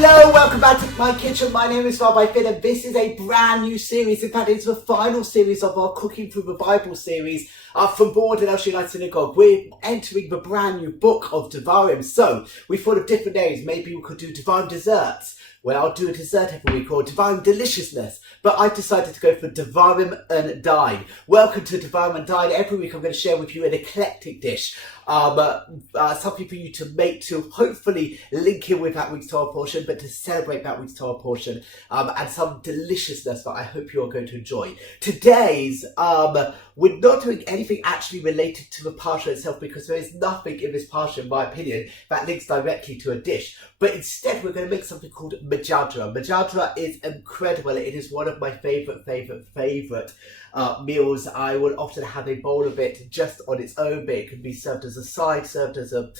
Hello, welcome back to my kitchen. My name is Rabbi Finn and this is a brand new series. In fact, it's the final series of our Cooking Through the Bible series from Board and El Shaddai Synagogue. We're entering the brand new book of Devarim. So we thought of different names. Maybe we could do Devarim desserts. Well, I'll do a dessert every week, or Devarim deliciousness. But I've decided to go for Devarim and Dine. Welcome to Devarim and Dine. Every week I'm going to share with you an eclectic dish. Something for you to make to hopefully link in with that week's Torah portion, but to celebrate that week's Torah portion, and some deliciousness that I hope you're going to enjoy. Today's, we're not doing anything actually related to the parsha itself, because there is nothing in this parsha, in my opinion, that links directly to a dish. But instead, we're going to make something called Majadra. Majadra is incredible. It is one of my favorite meals. I will often have a bowl of it just on its own, but it can be served as a side, served as a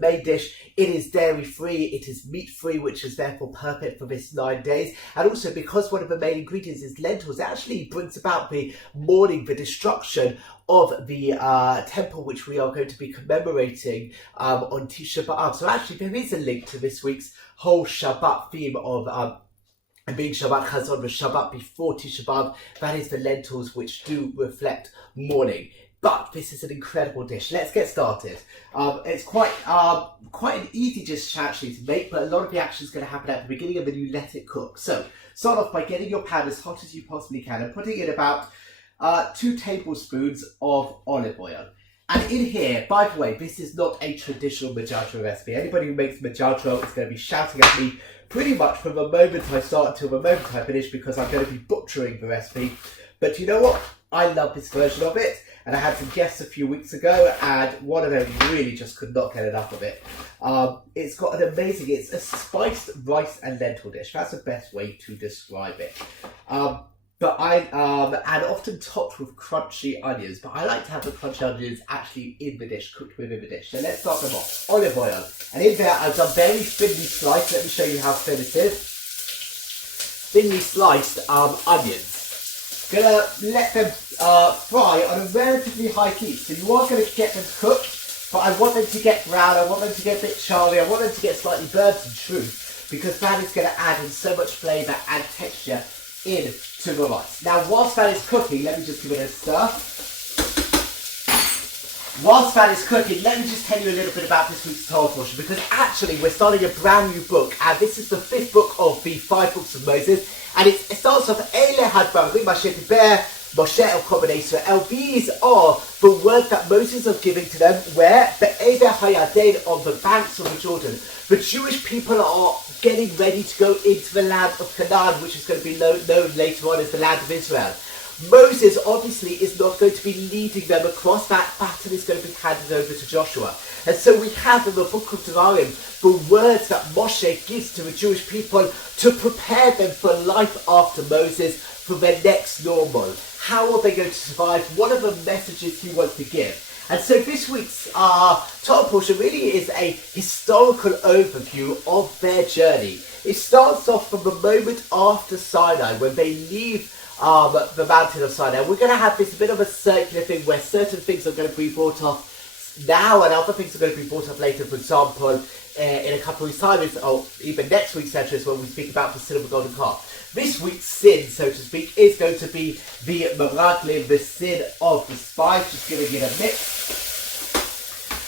main dish. It is dairy free, it is meat free, which is therefore perfect for this 9 days. And also because one of the main ingredients is lentils, it actually brings about the mourning, the destruction of the temple, which we are going to be commemorating on Tisha B'Av. So actually there is a link to this week's whole Shabbat theme of and being Shabbat Chazon, the Shabbat before Tisha B'Av. That is the lentils, which do reflect mourning. But this is an incredible dish. Let's get started. It's quite an easy dish actually to make, but a lot of the action is going to happen at the beginning, and then you let it cook. So start off by getting your pan as hot as you possibly can and putting in about 2 tablespoons of olive oil. And in here, by the way, this is not a traditional Majadra recipe. Anybody who makes Majadra is going to be shouting at me pretty much from the moment I start until the moment I finish, because I'm going to be butchering the recipe. But you know what? I love this version of it. And I had some guests a few weeks ago, and one of them really just could not get enough of it. It's got an amazing, it's a spiced rice and lentil dish. That's the best way to describe it. And often topped with crunchy onions, but I like to have the crunchy onions actually in the dish, cooked within the dish. So let's start them off. Olive oil. And in there I've done very thinly sliced, let me show you how thin it is. Thinly sliced onions. Gonna let them fry on a relatively high heat. So you are going to get them cooked, but I want them to get brown, I want them to get a bit charry, I want them to get slightly burnt in truth, because that is going to add in so much flavour and texture into the rice. Now whilst that is cooking, let me just give it a stir. Whilst that is cooking, let me just tell you a little bit about this week's Torah portion, because actually we're starting a brand new book, and this is the 5th book of the 5 books of Moses, and it starts off, Ele Hadvarim Asher Diber Moshe El Komen Yisrael. These are the words that Moses is giving to them, where Be'ever Hayarden, on the banks of the Jordan. The Jewish people are getting ready to go into the land of Canaan, which is going to be known later on as the land of Israel. Moses obviously is not going to be leading them across. That baton is going to be handed over to Joshua. And so we have in the book of Devarim the words that Moshe gives to the Jewish people to prepare them for life after Moses, for their next normal. How are they going to survive? What are the messages he wants to give? And so this week's Torah portion really is a historical overview of their journey. It starts off from the moment after Sinai, when they leave the mountain of Sinai. We're going to have this bit of a circular thing where certain things are going to be brought up now and other things are going to be brought up later. For example, in a couple of weeks' time, or even next week's session, is when we speak about the sin of the golden calf. This week's sin, so to speak, is going to be the meraglim, the sin of the spice, just giving it a mix.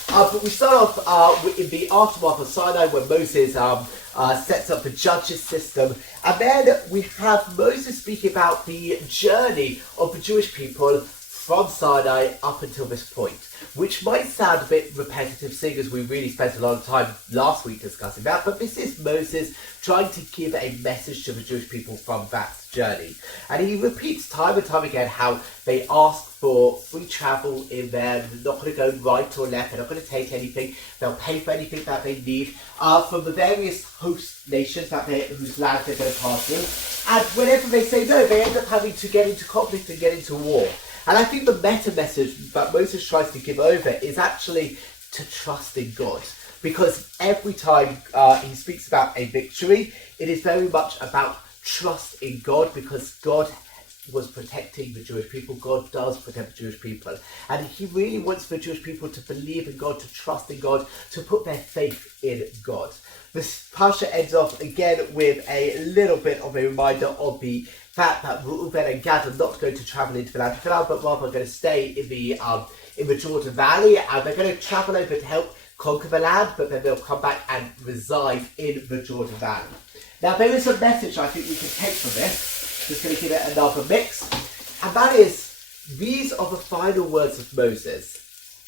But we start off in the aftermath of Sinai, when Moses sets up the judges system. And then we have Moses speaking about the journey of the Jewish people from Sinai up until this point, which might sound a bit repetitive, seeing as we really spent a lot of time last week discussing that, but this is Moses trying to give a message to the Jewish people from that journey. And he repeats time and time again how they ask for free travel in there. They're not going to go right or left, they're not going to take anything, they'll pay for anything that they need from the various host nations whose land they're going to pass through. And whenever they say no, they end up having to get into conflict and get into war. And I think the meta message that Moses tries to give over is actually to trust in God. Because every time he speaks about a victory, it is very much about trust in God, because God was protecting the Jewish people. God does protect the Jewish people. And he really wants the Jewish people to believe in God, to trust in God, to put their faith in God. This parsha ends off again with a little bit of a reminder of the fact that Reuven and Gad are not going to travel into the land of Canaan, but rather are going to stay in the Jordan Valley, and they're going to travel over to help conquer the land, but then they'll come back and reside in the Jordan Valley. Now, there is a message I think we can take from this. Just going to give it another mix, and that is, these are the final words of Moses,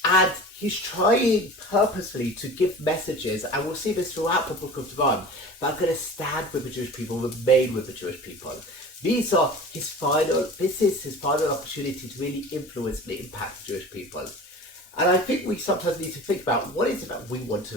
and he's trying purposefully to give messages, and we'll see this throughout the book of Devarim, that are going to stand with the Jewish people, remain with the Jewish people. This is his final opportunity to really influence and impact the Jewish people. And I think we sometimes need to think about, what is it that we want to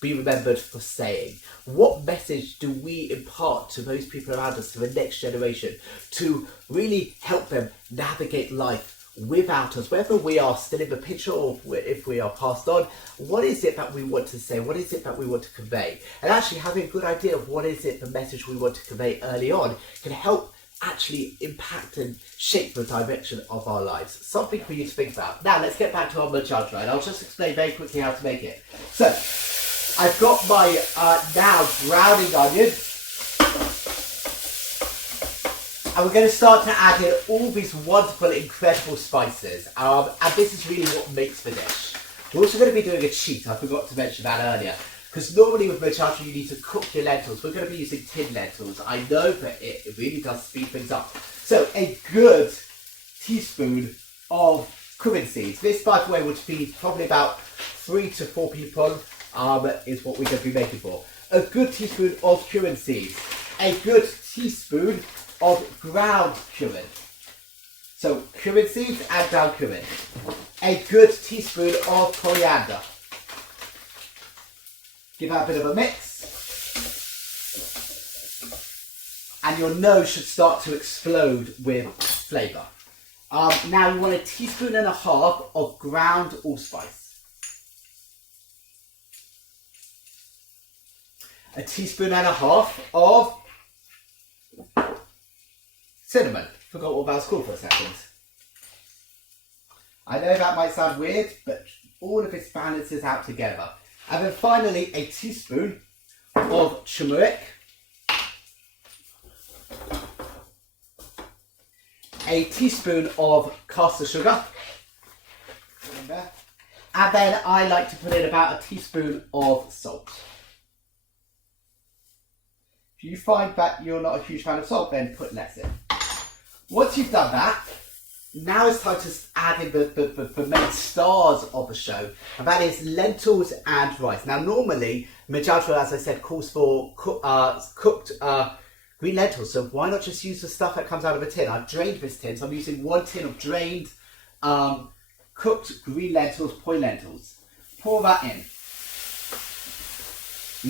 be remembered for saying? What message do we impart to those people around us, to the next generation, to really help them navigate life without us, whether we are still in the picture or if we are passed on? What is it that we want to say? What is it that we want to convey? And actually having a good idea of what is it, the message we want to convey early on, can help actually impact and shape the direction of our lives. Something for you to think about. Now let's get back to our majadra, and I'll just explain very quickly how to make it. So I've got my now browning onion, and we're going to start to add in all these wonderful, incredible spices. And this is really what makes the dish. We're also going to be doing a cheat. I forgot to mention that earlier. Because normally with Majadra you need to cook your lentils. We're going to be using tin lentils. I know, but it really does speed things up. So a good teaspoon of cumin seeds. This, by the way, would be probably about 3 to 4 people is what we're going to be making for. A good teaspoon of cumin seeds. A good teaspoon of ground cumin. So cumin seeds and ground cumin. A good teaspoon of coriander. Give that a bit of a mix. And your nose should start to explode with flavour. Now you want 1.5 teaspoons of ground allspice. 1.5 teaspoons of cinnamon. Forgot what that was called for a second. I know that might sound weird, but all of this balances out together. And then finally, 1 teaspoon of turmeric, 1 teaspoon of caster sugar, and then I like to put in about 1 teaspoon of salt. If you find that you're not a huge fan of salt, then put less in. Once you've done that, now it's time to add in the main stars of the show, and that is lentils and rice. Now normally, Majadra, as I said, calls for cooked green lentils, so why not just use the stuff that comes out of a tin? I've drained this tin, so I'm using 1 tin of drained cooked green lentils, point lentils. Pour that in.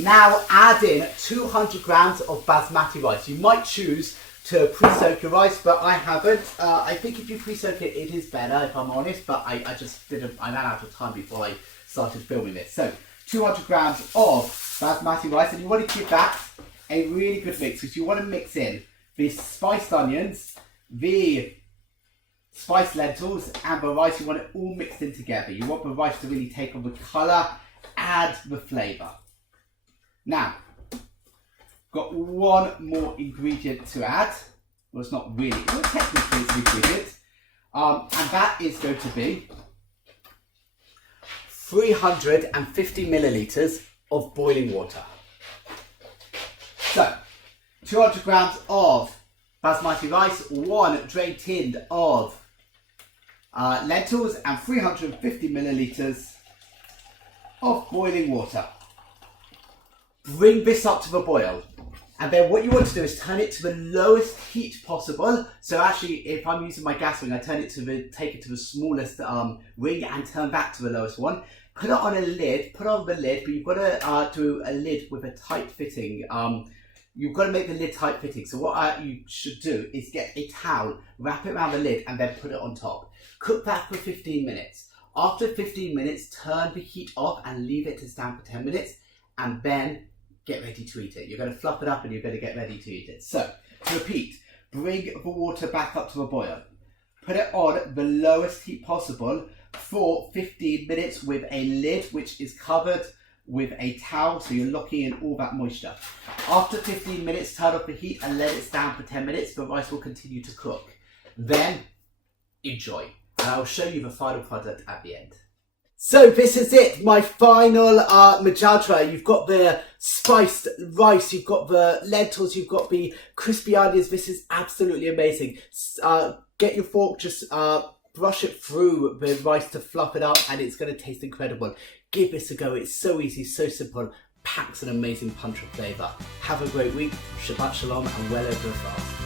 Now add in 200 grams of basmati rice. You might choose to pre-soak your rice, but I haven't. I think if you pre-soak it, it is better, if I'm honest, but I just didn't, I ran out of time before I started filming this. So 200 grams of basmati rice, and you want to give that a really good mix, because you want to mix in the spiced onions, the spiced lentils, and the rice. You want it all mixed in together. You want the rice to really take on the colour and the flavour. Now, got one more ingredient to add. Well, it's not really, well, technically it's an ingredient. And that is going to be 350 millilitres of boiling water. So, 200 grams of basmati rice, 1 drained tin of lentils, and 350 millilitres of boiling water. Bring this up to the boil. And then what you want to do is turn it to the lowest heat possible. So actually, if I'm using my gas ring, I take it to the smallest ring and turn that to the lowest one. Put it on a lid, put on the lid, but you've got to do a lid with a tight fitting. You've got to make the lid tight fitting. So what you should do is get a towel, wrap it around the lid, and then put it on top. Cook that for 15 minutes. After 15 minutes, turn the heat off and leave it to stand for 10 minutes, and then get ready to eat it. You're going to fluff it up and you're going to get ready to eat it. So, to repeat, bring the water back up to a boil. Put it on the lowest heat possible for 15 minutes with a lid which is covered with a towel, so you're locking in all that moisture. After 15 minutes, turn off the heat and let it stand for 10 minutes. The rice will continue to cook. Then enjoy, and I'll show you the final product at the end. So this is it, my final Majadra. You've got the spiced rice, you've got the lentils, you've got the crispy onions. This is absolutely amazing. Get your fork, just brush it through the rice to fluff it up, and it's going to taste incredible. Give this a go. It's so easy, so simple, packs an amazing punch of flavour. Have a great week. Shabbat shalom and well over the fast.